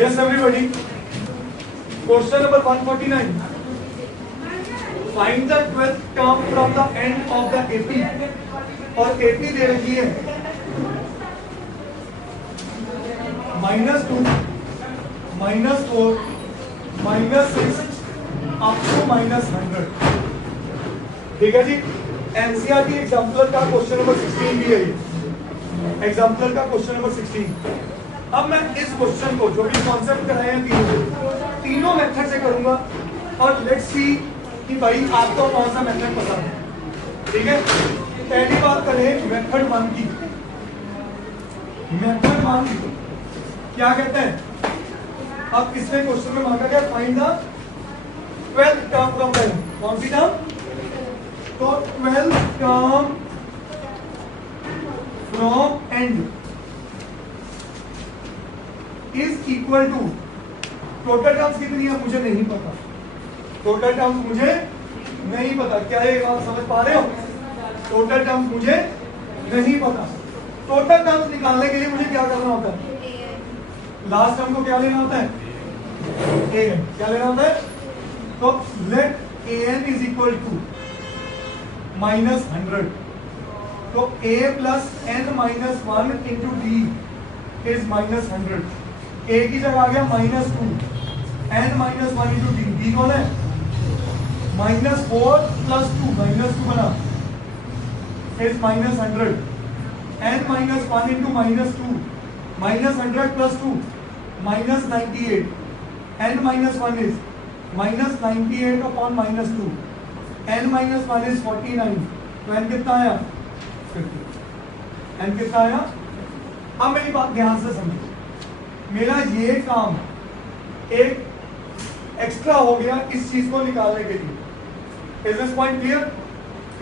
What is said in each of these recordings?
Yes, everybody. Question number 149. Find the 12th term from the end of the AP. और AP दे रखी है -2, -4, -6 up to -100. ठीक है जी. NCERT exemplar का question number 16 भी है ये. एग्जाम्पलर का क्वेश्चन नंबर 16. अब मैं इस क्वेश्चन को जो भी कॉन्सेप्ट कराए हैं तीनों मेथड से करूंगा और लेट्स सी कि भाई आपको कौन सा मेथड पसंद है. ठीक है. पहली बात करें मेथड 1 की. मेथड 1 क्या कहते हैं? अब इसमें क्वेश्चन में मांगा गया find the 12th term from the end. कौन सी टर्म? तो 12th term from end is equal to. Total terms कितनी है मुझे नहीं पता. टोटल टर्म्स मुझे नहीं पता. क्या ये बात समझ पा रहे हो? टोटल टर्म्स मुझे नहीं पता. टोटल टर्म्स निकालने के लिए मुझे क्या करना होता है? लास्ट टर्म को क्या लेना होता है? an. क्या लेना होता है? तो let an is equal to -100. तो a plus n minus 1 into d is -100. a की जगह आ गया -2, n minus 1 into d. D कौन है? -4 प्लस 2, -2 बना is -100. n minus 1 into -2, -100 plus 2 -98. n minus 1 is -98 upon -2. n minus 1 is 49. तो n कितना आया? 50. n कितना आया? अब मेरी बात ध्यान से समझो. मेरा ये काम एक एक्स्ट्रा हो गया इस चीज को निकालने के लिए. Is this point clear?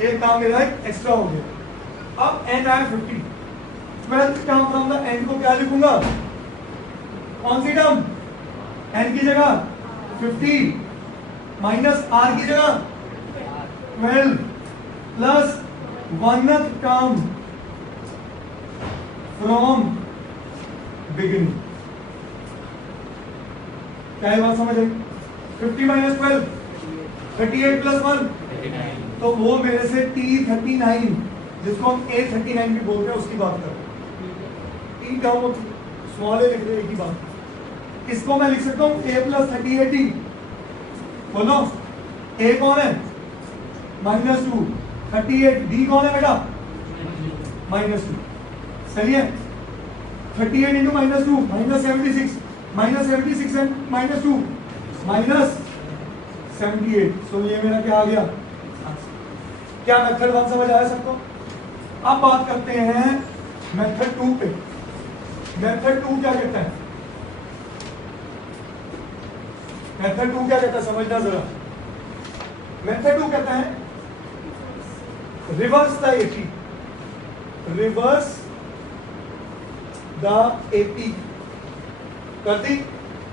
ये काम मेरा एक एक्स्ट्रा हो गया. अब n आया 50. 12th term from the and को क्या लिखूंगा? कौन सी टर्म? n की जगह 50 माइनस r की जगह 12 plus 1th term from beginning. क्या ये बात समझ आई? 50 माइनस 12 38 प्लस 1 तो वो मेरे से T39 जिसको हम A39 भी बोलते हैं उसकी बात कर रहे हैं. T का वो स्मॉल ए लिख रहे हैं की बात. इसको मैं लिख सकता हूँ A प्लस 38T. बोलो A कौन है? -2. 38 D कौन है बेटा? -2. सही है. 38 इंटू -2 -76. -76 एंड -2 -78. सो ये मेरा क्या आ गया? क्या मेथड 1 समझ आया सबको? अब बात करते हैं मेथड 2 पे. मेथड 2 क्या कहता है? मेथड 2 क्या कहता है समझना जरा. मेथड 2 कहता है reverse the AP. Reverse the AP कर दी.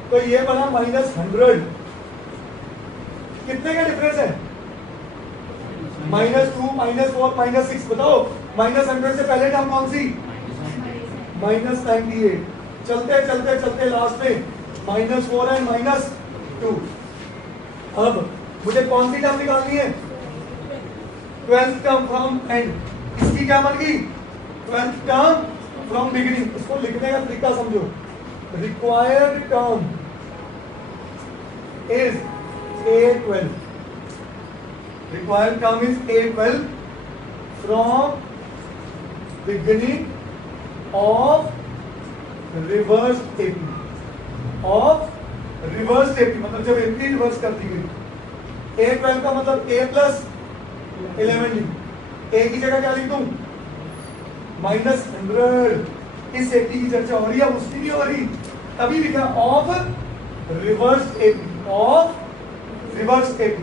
तो ये बना -100. कितने का डिफरेंस है? -2, -4, -6. बताओ -100 से पहले टर्म कौन सी? -98. चलते चलते चलते लास्ट में -4 एंड -2. अब मुझे कौन सी टर्म निकालनी है? 12th term from and. इसकी क्या बन गई? 12th term from beginning. इसको लिखने का तरीका समझो. Required term is A12. Required term is A12 from beginning of reversed AP. Of reversed AP मतलब जब AP रिवर्स कर दी गई. A12 का मतलब A प्लस 11 लिख. A की जगह क्या लिख दूं? -100. इस AP की चर्चा हो रही है, उसकी नहीं हो रही. तभी लिखा of reverse AP. Of reverse AP.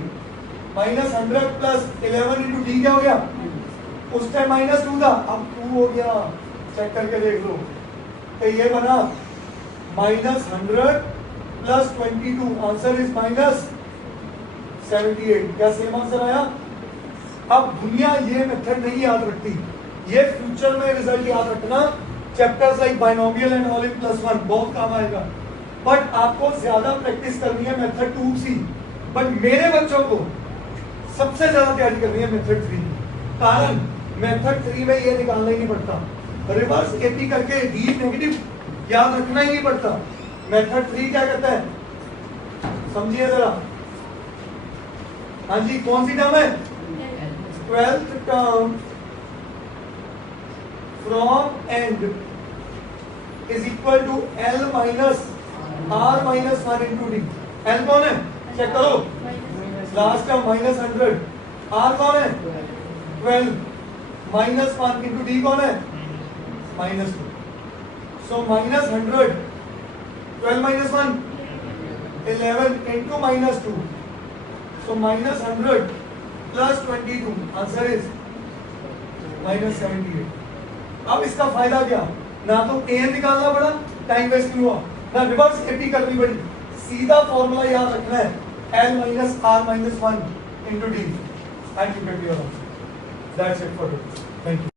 -100 plus 11 into D क्या हो गया? उस टाइम -2 था, अब 2 हो गया. चेक करके देख लो. तो ये बना -100 प्लस 22. Answer is -78. क्या सेम आंसर आया? अब दुनिया ये मेथड नहीं याद रखती. ये फ्यूचर में रिजल्ट याद रखना. Chapters like binomial and all in +1 बहुत काम आएगा. बट आपको ज्यादा प्रैक्टिस करनी है मेथड 2C, बट मेरे बच्चों को सबसे ज्यादा तैयारी करनी है मेथड 3। कारण मेथड 3 में ये निकालना ही नहीं पड़ता, रिवर्स एपी करके डी नेगेटिव याद रखना ही नहीं पड़ता। मेथड 3 क्या कहता है, समझिए जरा। हाँ जी, कौन सी टर्म है? 12th term from end is equal to L minus R minus 1 into d. L कौन है, चेक करो, लास्ट टर्म माइनस 100, R कौन है 12, माइनस 1 इंटू डी कौन है minus 2। So minus 100, 12 minus 1 11 into minus 2, so minus 100 plus 22, answer is minus 78। अब इसका फायदा क्या, ना तो ए निकालना पड़ा, टाइम वेस्ट नहीं हुआ, ना रिवर्स एपी करनी पड़ी, सीधा फॉर्मूला याद रखना है L minus R minus 1 into D and you get your answer. That's it for today, thank you.